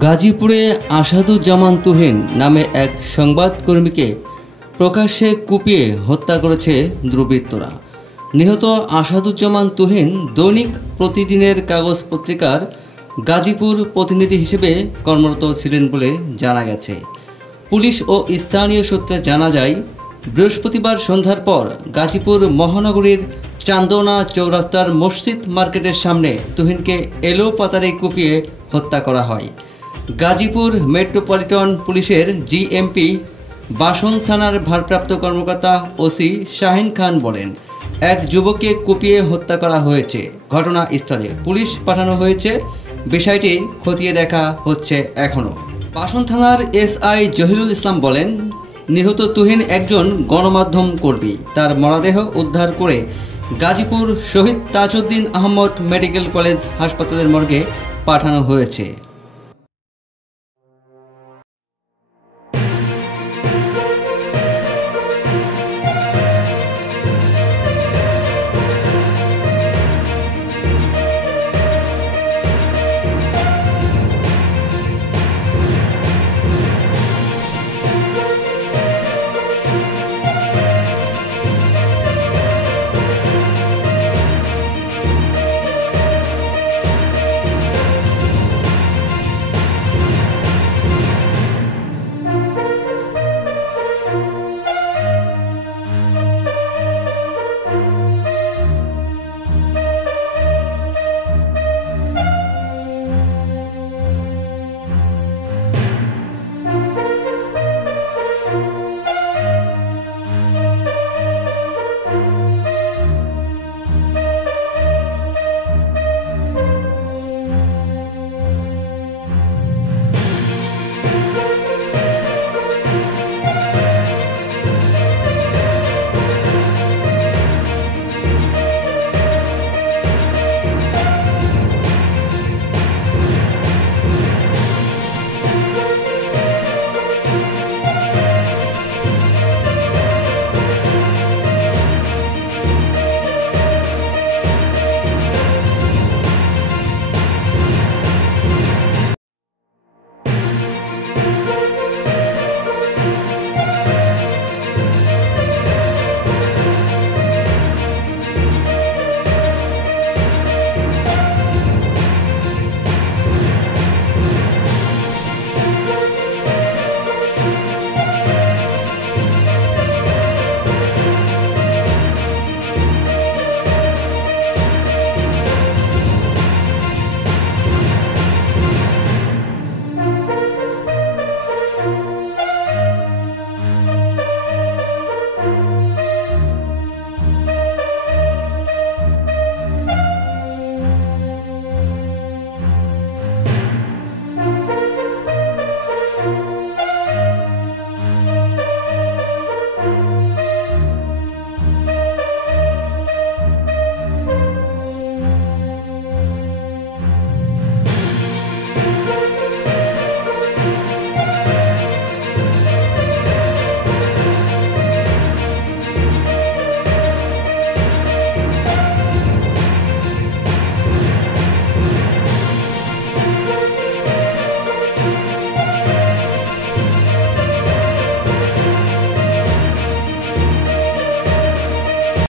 গাজীপুরে আসাদুজ্জামান তুহিন নামে এক সংবাদকর্মীকে প্রকাশ্যে কুপিয়ে হত্যা করেছে দুর্বৃত্তরা। নিহত আসাদুজ্জামান তুহিন দৈনিক প্রতিদিনের কাগজ পত্রিকার গাজীপুর প্রতিনিধি হিসেবে কর্মরত ছিলেন বলে জানা গেছে। পুলিশ ও স্থানীয় সূত্রে জানা যায়, বৃহস্পতিবার সন্ধ্যার পর গাজীপুর মহানগরীর চান্দনা চৌরাস্তার মসজিদ মার্কেটের সামনে তুহিনকে এলোপাতাড়ি কুপিয়ে হত্যা করা হয়। গাজীপুর মেট্রোপলিটন পুলিশের জিএমপি বাসন থানার ভারপ্রাপ্ত কর্মকর্তা ওসি শাহিন খান বলেন, এক যুবককে কুপিয়ে হত্যা করা হয়েছে। ঘটনাস্থলে পুলিশ পাঠানো হয়েছে, বিষয়টি খতিয়ে দেখা হচ্ছে এখনও। বাসন থানার এসআই জহিরুল ইসলাম বলেন, নিহত তুহিন একজন গণমাধ্যম কর্মী। তার মরদেহ উদ্ধার করে গাজীপুর শহীদ তাজউদ্দিন আহমদ মেডিকেল কলেজ হাসপাতালের মর্গে পাঠানো হয়েছে।